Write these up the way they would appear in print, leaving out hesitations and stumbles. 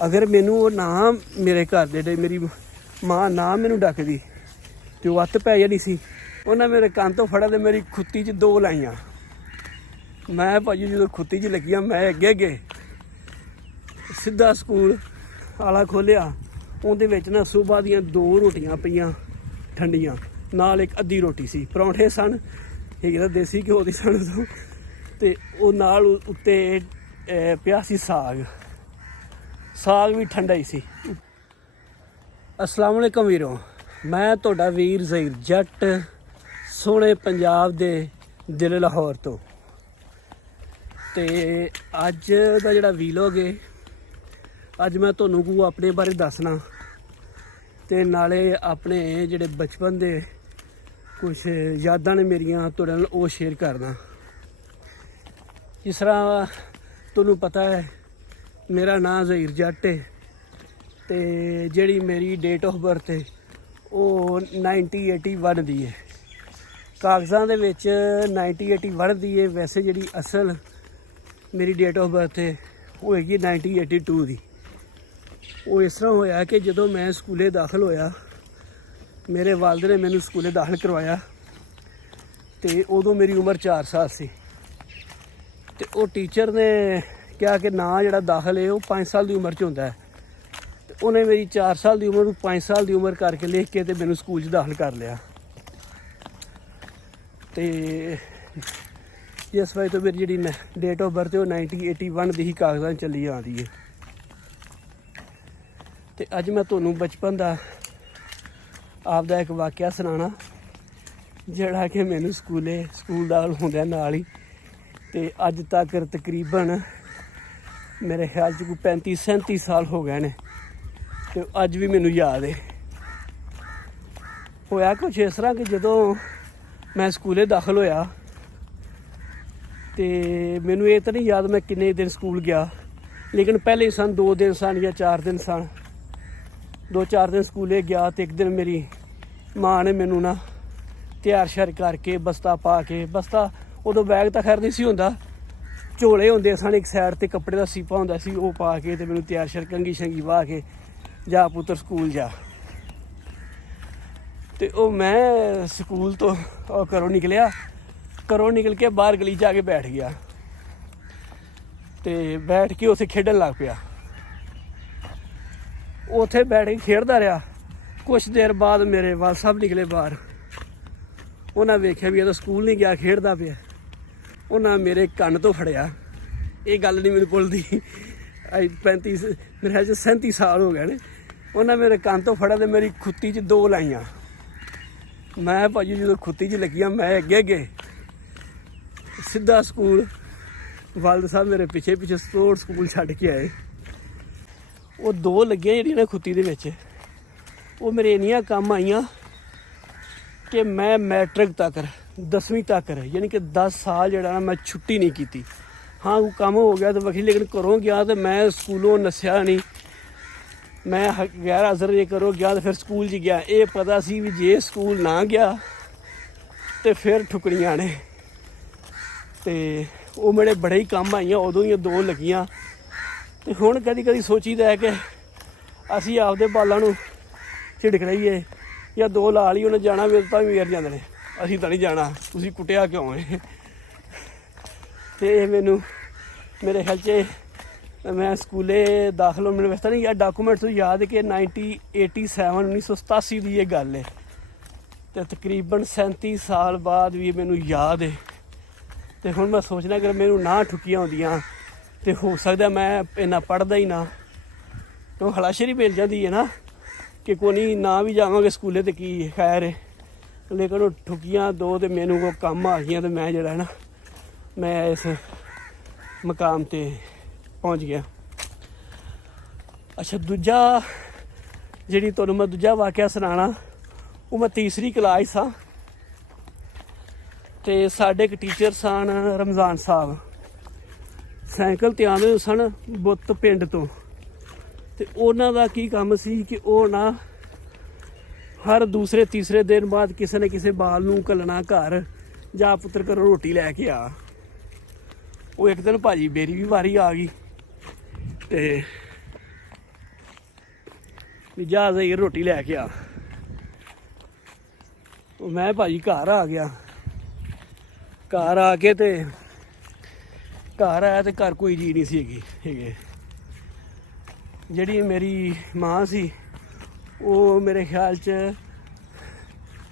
अगर मैनू वो ना मेरे घर दे मेरी माँ ना मैनू डकदी तो वत्त पै जानी सी। उन्हें मेरे कंन तो फड़ा तो मेरी खुत्ती च 2 लाइयां। मैं भाजी जो खुत्ती च लगियां मैं अगे सीधा स्कूल आला खोलिया। उहदे विच ना सुबह दियां 2 रोटियां पईयां ठंडियां नाल एक अद्धी रोटी सी। परौंठे सन एक देसी घ्यो दी सन ते ओह नाल उत्ते पिया सी साग भी ठंडा ही सी। अस्सलाम वालेकुम वीरों, मैं तुहाडा वीर ज़हीर जट सोहणे पंजाब दे दिल लाहौर तो। ते अज दा जिहड़ा वीलॉग है अज मैं तुहानूं को अपने बारे दसना ते नाले अपने जिहड़े बचपन दे कुछ यादां ने मेरियां तुहाडे नाल ओह शेयर करना। जिस तरह तुहानूं पता है मेरा नाम ज़हीर जट है ते जिहड़ी मेरी डेट ऑफ बर्थ है वो 1981 दी है। कागज़ां दे विच 1981 दी है, वैसे जिहड़ी असल मेरी डेट ऑफ बर्थ है वो हैगी 1982 दी। वो इस तरह होया कि जदों मैं स्कूले दाखिल होया मेरे वालिद ने मैनू स्कूले दाखिल करवाया तो उदों मेरी उम्र 4 साल सी। ते वो टीचर ने क्या कि ना जिहड़ा दाखिल है वो 5 साल की उम्र च होंदा है। तो उन्हें मेरी 4 साल की उम्र 5 साल की उम्र करके लिख के ते मैनू स्कूल च दाखिल कर लिया। तो जिस वजह तो मेरी जी डेट ऑफ बर्थ है वो 1981 की ही कागज़ां चली आती है। तो अज मैं तुहानूं बचपन का आपदा एक वाक़या सुनाना जिहड़ा कि मैनू स्कूल दाखिल होंदे नाल ही ते अज तक तकरीबन मेरे ख्याल च कोई 35-37 साल हो गए ने। तो अज भी मैनू याद है। होया कुछ इस तरह कि जदों मैं स्कूले दाखिल होया तो मैनू ये तो नहीं याद मैं किन्ने दिन स्कूल गया, लेकिन पहले ही सन 2 दिन सन या 4 दिन सन। 2-4 दिन स्कूले गया तो एक दिन मेरी माँ ने मैनू ना तैयार श्यार करके बस्ता पा के, बस्ता उदों बैग तो खैर नहीं सी हुंदा, झोले होंदे सन एक साइड ते कपड़े का सीपा हुंदा सी, वो पा के ते मैनू तैयार श्यार कंघी शंघी वाह के जा पुत्तर स्कूल जा। तो वो मैं स्कूल तो घरों निकलिया, घरों निकल के बाहर गली जाके बैठ गया तो बैठ के उत्थे खेडन लग पिया। उत्थे बैठ के खेडदा रहा। कुछ देर बाद मेरे वाल साहब निकले बाहर, उन्हें वेख्या भी ये तो स्कूल नहीं गया खेडदा पिया। उन्हें मेरे कन्न तो फड़िया, ये गल नहीं मैनू भुलदी, 35 मेरे ख्याल 37 साल हो गए ने। उन्हें मेरे कन्न तो फड़ा तो मेरी खुत्ती च 2 लाइयां। मैं भाजी जो खुत्ती च लगियां मैं अगे सीधा स्कूल। वालिद साहब मेरे पिछे पिछे स्कूल छड्ड के आए। वो 2 लगियां जिहड़ियां ने खुत्ती दे विच वो मेरे इन्नियां कम आईयां कि मैं मैट्रिक तक 10वीं तक यानी कि 10 साल जिहड़ा ना मैं छुट्टी नहीं की। हाँ वो कम हो गया तो वक्री, लेकिन घरों गया तो मैं स्कूलों नस्या नहीं, मैं गैर हाज़र जे घरों गया तो फिर स्कूल च गया। ये पता सी भी जे स्कूल ना गया तो फिर ठुकड़ियां ने। तो वो मेरे बड़े ही कम आईयां, उदों ही 2 लगियां। तो हुण कदी कदी सोचीदा है कि असीं आपदे बालां नूं झिड़क रहीए या 2 ला ली उन्हें जाना भी तां भी गिर जांदे ने, असीं तां नहीं जाना, तुसीं कुੱਟਿਆ क्यों है। तो ये मैनू मेरे ख्याल च मैं स्कूले दाखिल होने वास्ते नहीं यार डॉकूमेंट्स याद कि 1987 की ये गल है। तो तकरीबन 37 साल बाद भी मैनू याद है। तो हुण मैं सोचना अगर मैनू ना ठुकियां होंदियां तो हो सकता मैं इन्ना पढ़दा ही ना, तो हलाशरी मिल जाती है ना कि कोई नहीं ना भी जावांगे स्कूले तो की खैर है। लेकिन वो ठुकियां 2 तो मैनू को कम आ गई तो मैं जरा ना मैं इस मकाम ते पहुँच गया। अच्छा दूजा जी तुहानूं मैं दूजा वाक़या सुनाना, वो मैं 3री क्लास सा तो साढ़े एक टीचर सन रमज़ान साहब, साइकिल ते आंदे सन बुत पिंड तो। उन्हां दा की काम सी कि वो ना हर दूसरे तीसरे दिन बाद किसी ने किसी बाल नूं घल्लना घर, जा पुत्तर घरों रोटी लैके आ। वो एक दिन भाजी मेरी भी वारी आ गई तो ਵੀ ਜਾ ਸਹੀ ਰੋਟੀ ਲੈ ਕੇ ਆ। ਉਹ ਮੈਂ ਭਾਜੀ ਘਰ ਆ ਗਿਆ। ਘਰ ਆ ਕੇ ਤੇ ਘਰ ਆਇਆ ਤੇ ਘਰ ਕੋਈ ਜੀ ਨਹੀਂ ਸੀ ਹੈਗੇ। ਜਿਹੜੀ ਮੇਰੀ ਮਾਂ ਸੀ ਉਹ ਮੇਰੇ ਖਿਆਲ 'ਚ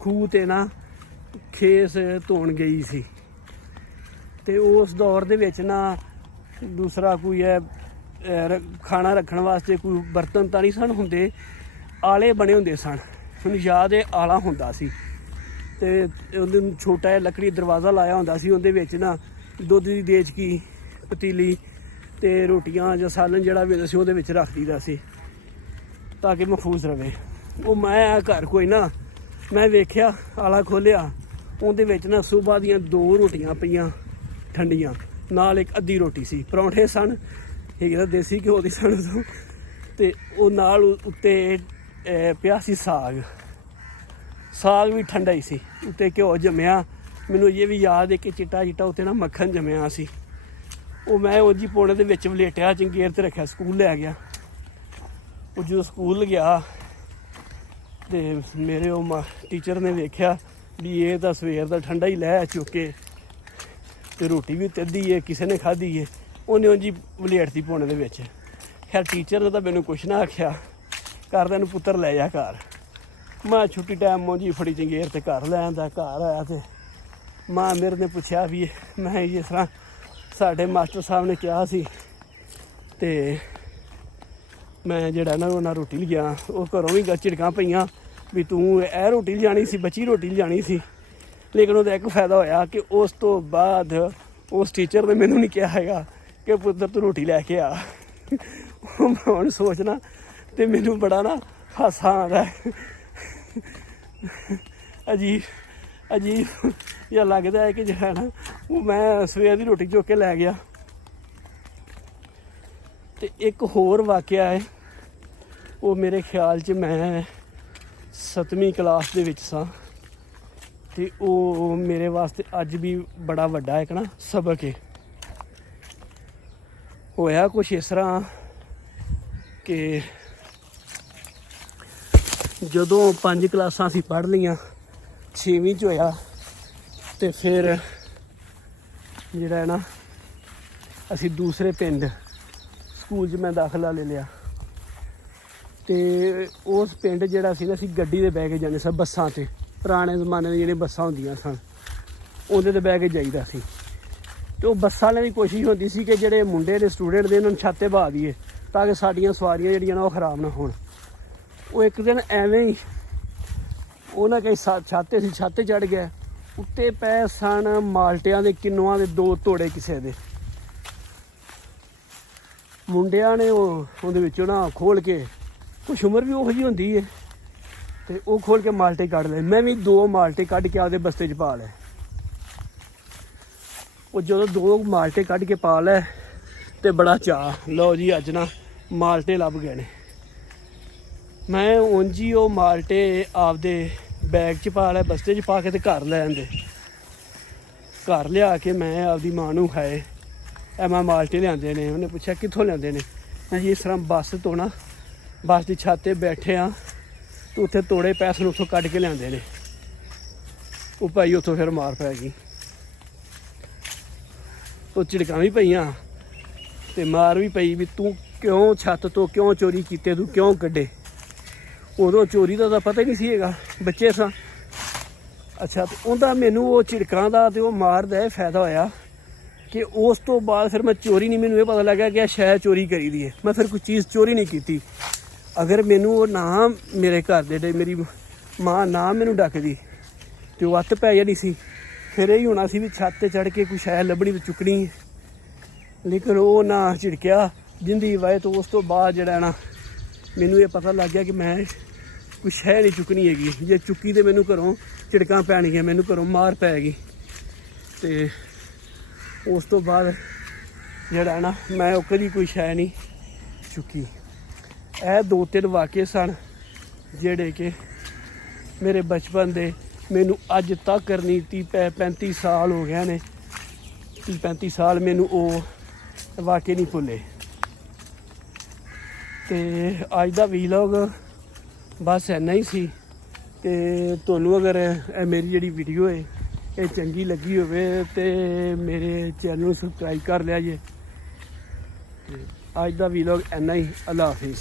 ਖੂਹ 'ਤੇ ਨਾ ਖੇਸ ਧੋਣ ਗਈ ਸੀ। ਤੇ ਉਸ ਦੌਰ ਦੇ ਵਿੱਚ ਨਾ ਦੂਸਰਾ ਕੋਈ ਖਾਣਾ ਰੱਖਣ ਵਾਸਤੇ ਕੋਈ ਬਰਤਨ ਤਾਂ ਨਹੀਂ ਸਨ ਹੁੰਦੇ, ਆਲੇ ਬਣੇ ਹੁੰਦੇ ਸਨ। ਮੈਨੂੰ ਯਾਦ ਹੈ ਆਲਾ ਹੁੰਦਾ ਸੀ ਤੇ ਉਹਦੇ ਛੋਟਾ ਜਿਹਾ ਲੱਕੜੀ ਦਰਵਾਜ਼ਾ ਲਾਇਆ ਹੁੰਦਾ ਸੀ। ਉਹਦੇ ਵਿੱਚ ਨਾ ਦੁੱਧ ਦੀ ਦੇਚਕੀ, ਪਤੀਲੀ ਤੇ ਰੋਟੀਆਂ ਜਾਂ ਸਾਲਨ ਜਿਹੜਾ ਵੀ ਹੁੰਦਾ ਸੀ ਉਹਦੇ ਵਿੱਚ ਰੱਖ ਦਈਦਾ ਸੀ ਤਾਂ ਕਿ ਮਹਿਫੂਜ਼ ਰਵੇ। ਉਹ ਮੈਂ ਘਰ ਕੋਈ ਨਾ, ਮੈਂ ਵੇਖਿਆ ਆਲਾ ਖੋਲ੍ਹਿਆ, ਉਹਦੇ ਵਿੱਚ ਨਾ ਸੁਬਾਹ ਦੀਆਂ 2 ਰੋਟੀਆਂ ਪਈਆਂ ਠੰਡੀਆਂ, ਨਾਲ ਇੱਕ ਅੱਧੀ ਰੋਟੀ ਸੀ। ਪਰੌਂਠੇ ਸਨ ਹੈਗੇ ਤਾਂ ਦੇਸੀ ਘਿਓ ਦੀ ਸਨ ਉਦੋਂ, ਅਤੇ ਉਹ ਨਾਲ ਉੱਤੇ ਪਿਆ ਸੀ ਸਾਗ ਵੀ ਠੰਡਾ ਹੀ ਸੀ, ਉੱਤੇ ਘਿਓ ਜੰਮਿਆ। ਮੈਨੂੰ ਇਹ ਵੀ ਯਾਦ ਹੈ ਕਿ ਚਿੱਟਾ ਉੱਤੇ ਨਾ ਮੱਖਣ ਜੰਮਿਆ ਸੀ। ਉਹ ਮੈਂ ਉਹਦੀ ਪੌਣੇ ਦੇ ਵਿੱਚ ਵਲੇਟਿਆ, ਚੰਗੇਰ 'ਤੇ ਰੱਖਿਆ, ਸਕੂਲ ਲੈ ਗਿਆ। ਉਹ ਜਦੋਂ ਸਕੂਲ ਗਿਆ ਅਤੇ ਮੇਰੇ ਉਹ ਟੀਚਰ ਨੇ ਵੇਖਿਆ ਵੀ ਇਹ ਤਾਂ ਸਵੇਰ ਦਾ ਠੰਡਾ ਹੀ ਲੈ ਚੁੱਕ ਕੇ ਅਤੇ ਰੋਟੀ ਵੀ ਅੱਧੀ ਹੈ ਕਿਸੇ ਨੇ ਖਾਧੀ ਹੈ। ਉਹਨੇ ਉਂਝ ਵਲੇਟਤੀ ਪੌਣੇ ਦੇ ਵਿੱਚ। ਖੈਰ ਟੀਚਰ ਨੇ ਤਾਂ ਮੈਨੂੰ ਕੁਛ ਨਾ ਆਖਿਆ, ਘਰਦਿਆਂ ਨੂੰ ਪੁੱਤਰ ਲੈ ਜਾ ਘਰ। ਮੈਂ ਛੁੱਟੀ ਟਾਈਮ ਮੋਜੀ ਫੜੀ ਚੰਗੇਰ ਤੇ ਘਰ ਲੈ ਆਂਦਾ। ਘਰ ਆਇਆ ਤੇ ਮਾਂ ਮੇਰੇ ਨੇ ਪੁੱਛਿਆ ਵੀ ਮੈਂ ਜਿਸ ਤਰ੍ਹਾਂ ਸਾਡੇ ਮਾਸਟਰ ਸਾਹਿਬ ਨੇ ਕਿਹਾ ਸੀ ਤੇ ਮੈਂ ਜਿਹੜਾ ਨਾ ਉਹਨਾਂ ਰੋਟੀ ਲਿਆ। ਉਹ ਘਰੋਂ ਵੀ ਝਿੜਕਾਂ ਪਈਆਂ ਵੀ ਤੂੰ ਇਹ ਰੋਟੀ ਲਿਜਾਣੀ ਸੀ, ਬੱਚੀ ਰੋਟੀ ਲਿਜਾਣੀ ਸੀ। ਲੇਕਿਨ ਉਹਦਾ ਇੱਕ ਫਾਇਦਾ ਹੋਇਆ ਕਿ ਉਸ ਤੋਂ ਬਾਅਦ ਉਸ ਟੀਚਰ ਨੇ ਮੈਨੂੰ ਨਹੀਂ ਕਿਹਾ ਹੈਗਾ ਕਿ ਪੁੱਤਰ ਤੂੰ ਰੋਟੀ ਲੈ ਕੇ ਆ। ਮੈਂ ਹੁਣ ਸੋਚਣਾ ਤੇ ਮੈਨੂੰ ਬੜਾ ਨਾ ਹਾਸਾ ਆਉਂਦਾ। ਅਜੀਬ ਜਿਹਾ ਲੱਗਦਾ ਹੈ ਕਿ ਜਿਹੜਾ ਨਾ ਉਹ ਮੈਂ ਸਵੇਰ ਦੀ ਰੋਟੀ ਚੁੱਕ ਕੇ ਲੈ ਗਿਆ। ਤੇ ਇੱਕ ਹੋਰ ਵਾਕਿਆ ਹੈ, ਉਹ ਮੇਰੇ ਖਿਆਲ 'ਚ ਮੈਂ 7ਵੀਂ ਕਲਾਸ ਦੇ ਵਿੱਚ ਸਾਂ ਅਤੇ ਉਹ ਮੇਰੇ ਵਾਸਤੇ ਅੱਜ ਵੀ ਬੜਾ ਵੱਡਾ ਇੱਕ ਨਾ ਸਬਕ ਹੈ। ਹੋਇਆ ਕੁਛ ਇਸ ਤਰ੍ਹਾਂ ਕਿ ਜਦੋਂ 5 ਕਲਾਸਾਂ ਅਸੀਂ ਪੜ੍ਹ ਲਈਆਂ, 6ਵੀਂ 'ਚ ਹੋਇਆ ਅਤੇ ਫਿਰ ਜਿਹੜਾ ਹੈ ਨਾ ਅਸੀਂ ਦੂਸਰੇ ਪਿੰਡ ਸਕੂਲ 'ਚ ਮੈਂ ਦਾਖਲਾ ਲੈ ਲਿਆ। ਅਤੇ ਉਸ ਪਿੰਡ ਜਿਹੜਾ ਸੀ ਨਾ ਅਸੀਂ ਗੱਡੀ 'ਤੇ ਬਹਿ ਕੇ ਜਾਂਦੇ ਸਾਂ, ਬੱਸਾਂ 'ਤੇ। ਪੁਰਾਣੇ ਜ਼ਮਾਨੇ ਦੀਆਂ ਜਿਹੜੀਆਂ ਬੱਸਾਂ ਹੁੰਦੀਆਂ ਸਨ ਉਹਦੇ 'ਤੇ ਬਹਿ ਕੇ ਜਾਈਦਾ ਸੀ। ਅਤੇ ਉਹ ਬੱਸਾਂ ਵਾਲਿਆਂ ਦੀ ਕੋਸ਼ਿਸ਼ ਹੁੰਦੀ ਸੀ ਕਿ ਜਿਹੜੇ ਮੁੰਡੇ ਨੇ ਸਟੂਡੈਂਟ ਦੇ ਉਹਨਾਂ ਨੂੰ ਛੱਤ 'ਤੇ ਬਹਾ ਦਈਏ ਤਾਂ ਕਿ ਸਾਡੀਆਂ ਸਵਾਰੀਆਂ ਜਿਹੜੀਆਂ ਨਾ ਉਹ ਖਰਾਬ ਨਾ ਹੋਣ। ਉਹ ਇੱਕ ਦਿਨ ਐਵੇਂ ਹੀ ਉਹ ਨਾ ਕਈ ਛੱਤ 'ਤੇ ਸੀ, ਛੱਤ 'ਤੇ ਚੜ੍ਹ ਗਿਆ। ਉੱਤੇ ਪਏ ਸਨ ਮਾਲਟਿਆਂ ਦੇ ਕਿੰਨੂਆਂ ਦੇ 2 ਤੋੜੇ ਕਿਸੇ ਦੇ। ਮੁੰਡਿਆਂ ਨੇ ਉਹਦੇ ਵਿੱਚੋਂ ਨਾ ਖੋਲ੍ਹ ਕੇ, ਕੁਛ ਉਮਰ ਵੀ ਉਹੋ ਜਿਹੀ ਹੁੰਦੀ ਹੈ, ਅਤੇ ਉਹ ਖੋਲ੍ਹ ਕੇ ਮਾਲਟੇ ਕੱਢ ਲਏ। ਮੈਂ ਵੀ 2 ਮਾਲਟੇ ਕੱਢ ਕੇ ਆਪਦੇ ਬਸਤੇ 'ਚ ਪਾ ਲਏ। ਉਹ ਜਦੋਂ 2 ਮਾਲਟੇ ਕੱਢ ਕੇ ਪਾ ਲਏ ਅਤੇ ਬੜਾ ਚਾਅ, ਲਓ ਜੀ ਅੱਜ ਨਾ ਮਾਲਟੇ ਲੱਭ ਗਏ ਨੇ। ਮੈਂ ਉਂਝ ਹੀ ਉਹ ਮਾਲਟੇ ਆਪਦੇ ਬੈਗ 'ਚ ਪਾ ਲਏ, ਬਸਤੇ 'ਚ ਪਾ ਕੇ ਅਤੇ ਘਰ ਲੈ ਆਂਦੇ। ਘਰ ਲਿਆ ਕੇ ਮੈਂ ਆਪਦੀ ਮਾਂ ਨੂੰ ਖਾਏ, ਇਹ ਮੈਂ ਮਾਲਟੇ ਲਿਆਂਦੇ ਨੇ। ਉਹਨੇ ਪੁੱਛਿਆ ਕਿੱਥੋਂ ਲਿਆਂਦੇ ਨੇ? ਮੈਂ ਜੀ ਇਸ ਤਰ੍ਹਾਂ ਬੱਸ ਤੋਂ ਨਾ, ਬੱਸ ਦੀ ਛੱਤ 'ਤੇ ਬੈਠੇ ਹਾਂ ਅਤੇ ਉੱਥੇ ਤੋੜੇ ਪੈਸੇ ਨੂੰ ਉੱਥੋਂ ਕੱਢ ਕੇ ਲਿਆਂਦੇ ਨੇ। ਉਹ ਭਾਈ ਉੱਥੋਂ ਫਿਰ ਮਾਰ ਪੈ ਗਈ। ਉਹ ਝਿੜਕਾਂ ਵੀ ਪਈਆਂ ਅਤੇ ਮਾਰ ਵੀ ਪਈ ਵੀ ਤੂੰ ਕਿਉਂ ਛੱਤ ਤੋਂ ਕਿਉਂ ਚੋਰੀ ਕੀਤੇ, ਤੂੰ ਕਿਉਂ ਕੱਢੇ? ਉਦੋਂ ਚੋਰੀ ਦਾ ਤਾਂ ਪਤਾ ਹੀ ਨਹੀਂ ਸੀ ਹੈਗਾ, ਬੱਚੇ ਸਾਂ। ਅੱਛਾ, ਅਤੇ ਉਹਦਾ ਮੈਨੂੰ ਉਹ ਝਿੜਕਾਂ ਦਾ ਅਤੇ ਉਹ ਮਾਰ ਦਾ ਇਹ ਫਾਇਦਾ ਹੋਇਆ ਕਿ ਉਸ ਤੋਂ ਬਾਅਦ ਫਿਰ ਮੈਂ ਚੋਰੀ ਨਹੀਂ, ਮੈਨੂੰ ਇਹ ਪਤਾ ਲੱਗਾ ਕਿ ਇਹ ਸ਼ਾਇਦ ਚੋਰੀ ਕਰੀ ਦੀ ਹੈ। ਮੈਂ ਫਿਰ ਕੋਈ ਚੀਜ਼ ਚੋਰੀ ਨਹੀਂ ਕੀਤੀ। ਅਗਰ ਮੈਨੂੰ ਉਹ ਨਾ ਮੇਰੇ ਘਰ ਦੇ ਮੇਰੀ ਮਾਂ ਨਾ ਮੈਨੂੰ ਡੱਕਦੀ ਅਤੇ ਉਹ ਅੱਤ ਪੈ ਜਾਣੀ ਸੀ। ਫਿਰ ਇਹ ਹੀ ਹੋਣਾ ਸੀ ਵੀ ਛੱਤ 'ਤੇ ਚੜ੍ਹ ਕੇ ਕੋਈ ਸ਼ਾਇਦ ਲੱਭਣੀ ਤੇ ਚੁੱਕਣੀ ਹੈ। ਲੇਕਿਨ ਉਹ ਨਾ ਝਿੜਕਿਆ ਜਿੰਦੀ ਵਾਏ। ਤੋਂ ਉਸ ਤੋਂ ਬਾਅਦ ਜਿਹੜਾ ਨਾ ਮੈਨੂੰ ਇਹ ਪਤਾ ਲੱਗ ਗਿਆ ਕਿ ਮੈਂ ਕੋਈ ਸ਼ੈ ਨਹੀਂ ਚੁੱਕਣੀ ਹੈਗੀ। ਜੇ ਚੁੱਕੀ ਤਾਂ ਮੈਨੂੰ ਘਰੋਂ ਝਿੜਕਾਂ ਪੈਣਗੀਆਂ, ਮੈਨੂੰ ਘਰੋਂ ਮਾਰ ਪੈ ਗਈ। ਅਤੇ ਉਸ ਤੋਂ ਬਾਅਦ ਜਿਹੜਾ ਨਾ ਮੈਂ ਉਹ ਕਦੀ ਕੋਈ ਸ਼ੈ ਨਹੀਂ ਚੁੱਕੀ। ਇਹ 2-3 ਵਾਕਿਏ ਸਨ ਜਿਹੜੇ ਕਿ ਮੇਰੇ ਬਚਪਨ ਦੇ, ਮੈਨੂੰ ਅੱਜ ਤੱਕ ਨਹੀਂ 30-35 ਸਾਲ ਹੋ ਗਏ ਨੇ, 30-35 ਸਾਲ ਮੈਨੂੰ ਉਹ ਵਾਕਿਏ ਨਹੀਂ ਭੁੱਲੇ। ਅਤੇ ਅੱਜ ਦਾ ਵੀਲੌਗ ਬਸ ਇੰਨਾ ਹੀ ਸੀ। ਤੇ ਤੁਹਾਨੂੰ ਅਗਰ ਇਹ ਮੇਰੀ ਜਿਹੜੀ ਵੀਡੀਓ ਹੈ ਇਹ ਚੰਗੀ ਲੱਗੀ ਹੋਵੇ ਤੇ ਮੇਰੇ ਚੈਨਲ ਨੂੰ ਸਬਸਕ੍ਰਾਈਬ ਕਰ ਲਿਆ ਜੇ। ਤੇ ਅੱਜ ਦਾ ਵੀਲੌਗ ਇੰਨਾ ਹੀ। ਅੱਲਾ ਹਾਫਿਜ਼।